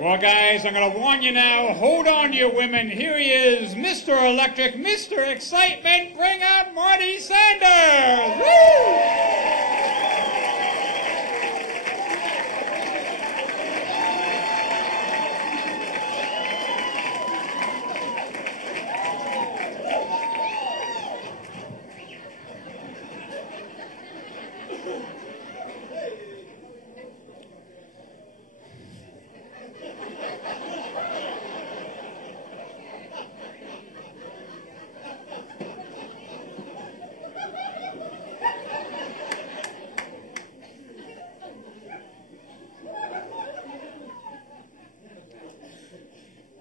Well, guys, I'm going to warn you now. Hold on, you women. Here he is, Mr. Electric, Mr. Excitement. Bring out Marty Sanders. Woo!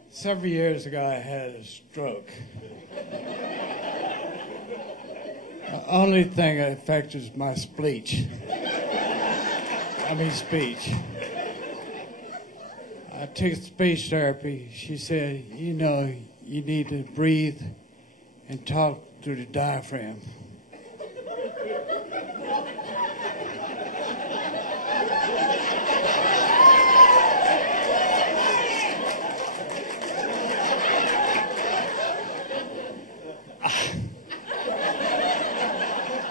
Several years ago, I had a stroke. The only thing that affected is my speech. I took speech therapy. She said, you know, you need to breathe and talk through the diaphragm.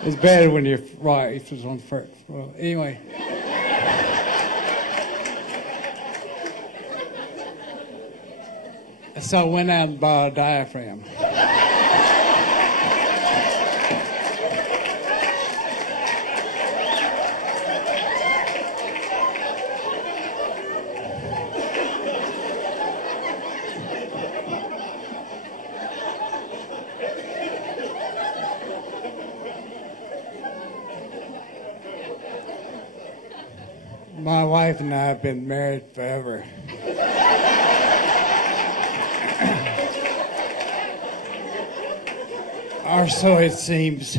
It's better when you're right. It was on first. Well, anyway. So I went out and bought a diaphragm. My wife and I have been married forever. Or so it seems.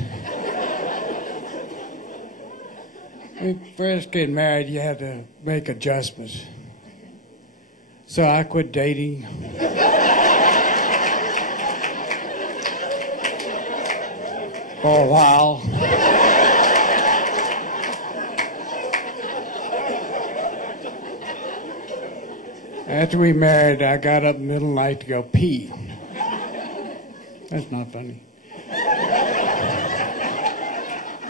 When you first get married, you had to make adjustments. So I quit dating. For a while. After we married, I got up in the middle of the night to go pee. That's not funny.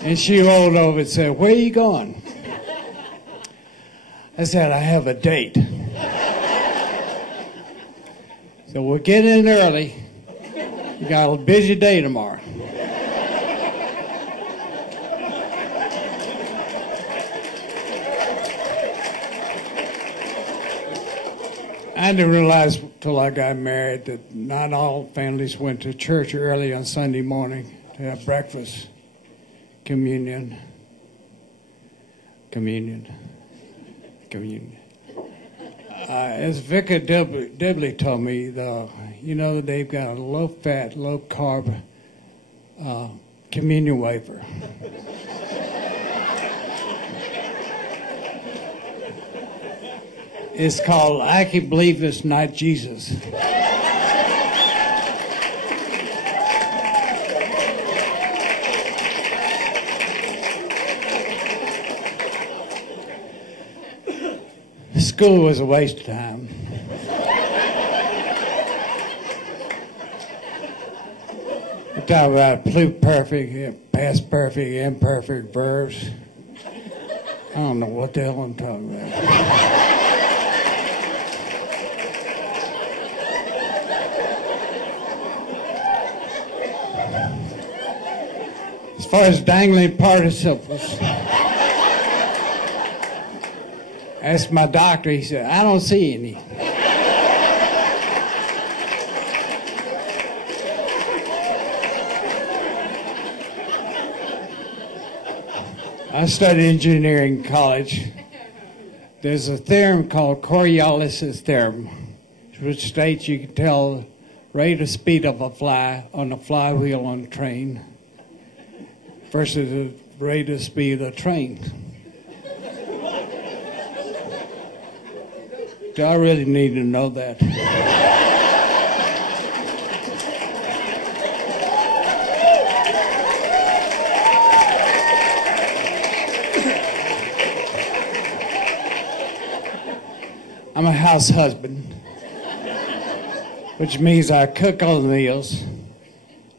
And she rolled over and said, where are you going? I said, I have a date. So we're getting in early. You got a busy day tomorrow. I didn't realize till I got married that not all families went to church early on Sunday morning to have breakfast, communion. As Vicar Dibley told me, though, you know, they've got a low-fat, low-carb communion wafer. It's called I Can Believe It's Not Jesus. School was a waste of time. We talk about pluperfect, past perfect, imperfect verbs. I don't know what the hell I'm talking about. As far as dangling participles, asked my doctor, he said, I don't see any. I studied engineering in college. There's a theorem called Coriolis' theorem, which states you can tell the rate of speed of a fly on a flywheel on a train versus the rate of speed of the train. Do I really need to know that? I'm a house husband, which means I cook all the meals,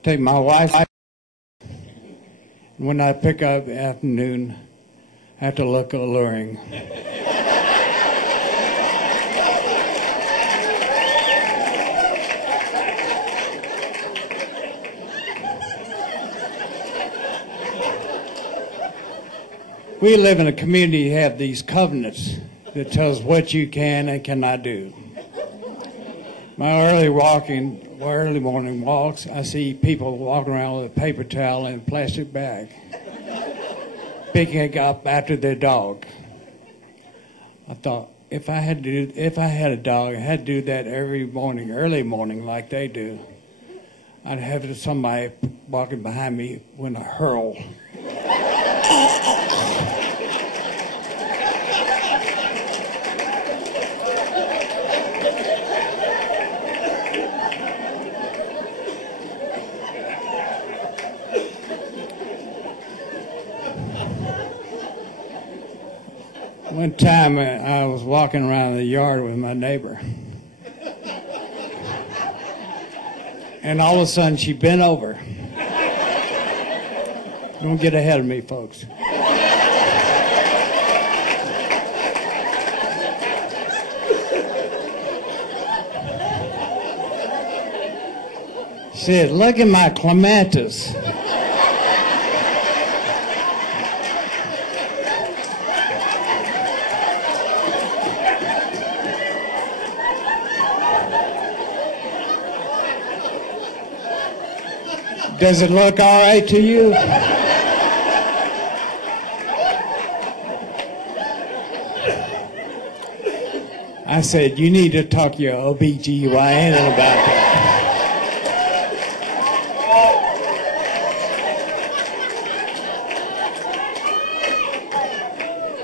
take my wife. When I pick up in the afternoon, I have to look alluring. We live in a community that have these covenants that tells what you can and cannot do. My early morning walks, I see people walking around with a paper towel and a plastic bag, picking it up after their dog. I thought, if I had a dog, I had to do that every morning, early morning, like they do. I'd have somebody walking behind me when I hurl. One time I was walking around the yard with my neighbor, and all of a sudden she bent over. Don't get ahead of me, folks. She said, "Look at my clematis." Does it look all right to you? I said, you need to talk to your OBGYN about that.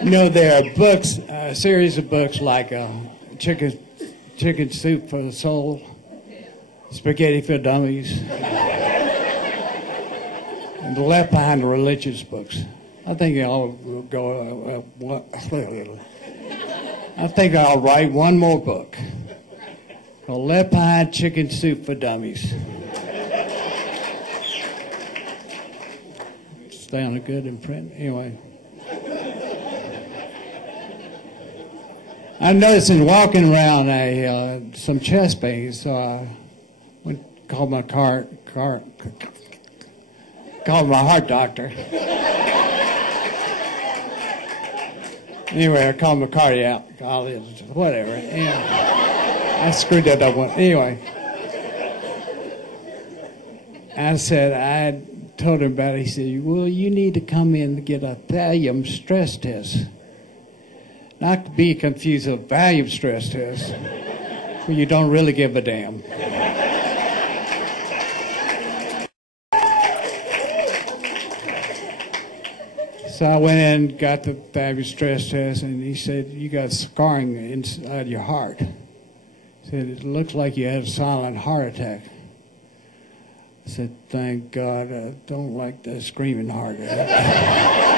You know, there are books, a series of books like Chicken Soup for the Soul, Spaghetti for Dummies, and left behind the religious books. I think I'll go. I think I'll write one more book called "Left Behind Chicken Soup for Dummies." Sounded good in print, anyway. I noticed in walking around some chest pains, so I called my heart doctor. Anyway, I called my cardiologist, whatever. I screwed that up one. Anyway, I told him about it. He said, well, you need to come in to get a thallium stress test. Not to be confused with volume stress test, where you don't really give a damn. So I went in and got the volume stress test, and he said, you got scarring inside your heart. He said, it looks like you had a silent heart attack. I said, thank God, I don't like that screaming heart attack.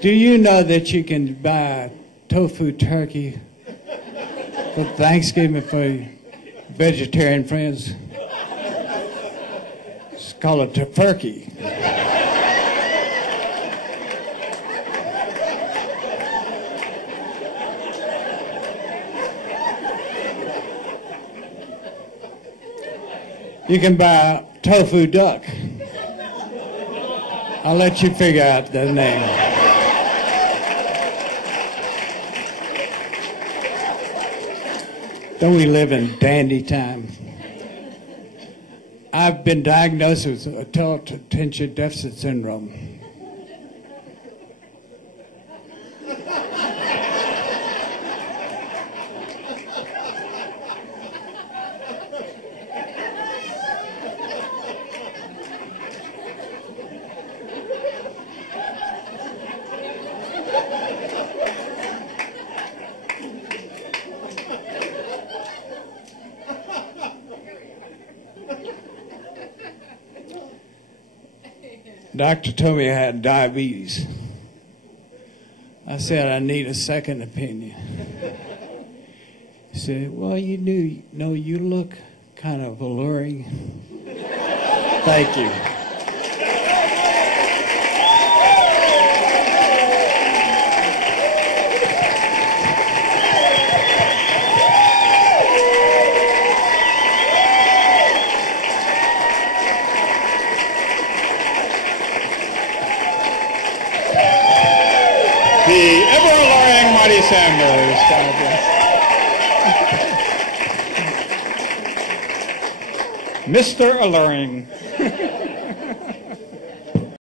Do you know that you can buy tofu turkey for Thanksgiving for your vegetarian friends? It's called a tofurkey. You can buy a tofu duck. I'll let you figure out the name. Don't we live in dandy times? I've been diagnosed with adult attention deficit syndrome. Doctor told me I had diabetes. I said, I need a second opinion. He said, well, you look kind of alluring. Thank you. The ever-alluring Marty Sanders. God bless. Mr. Alluring.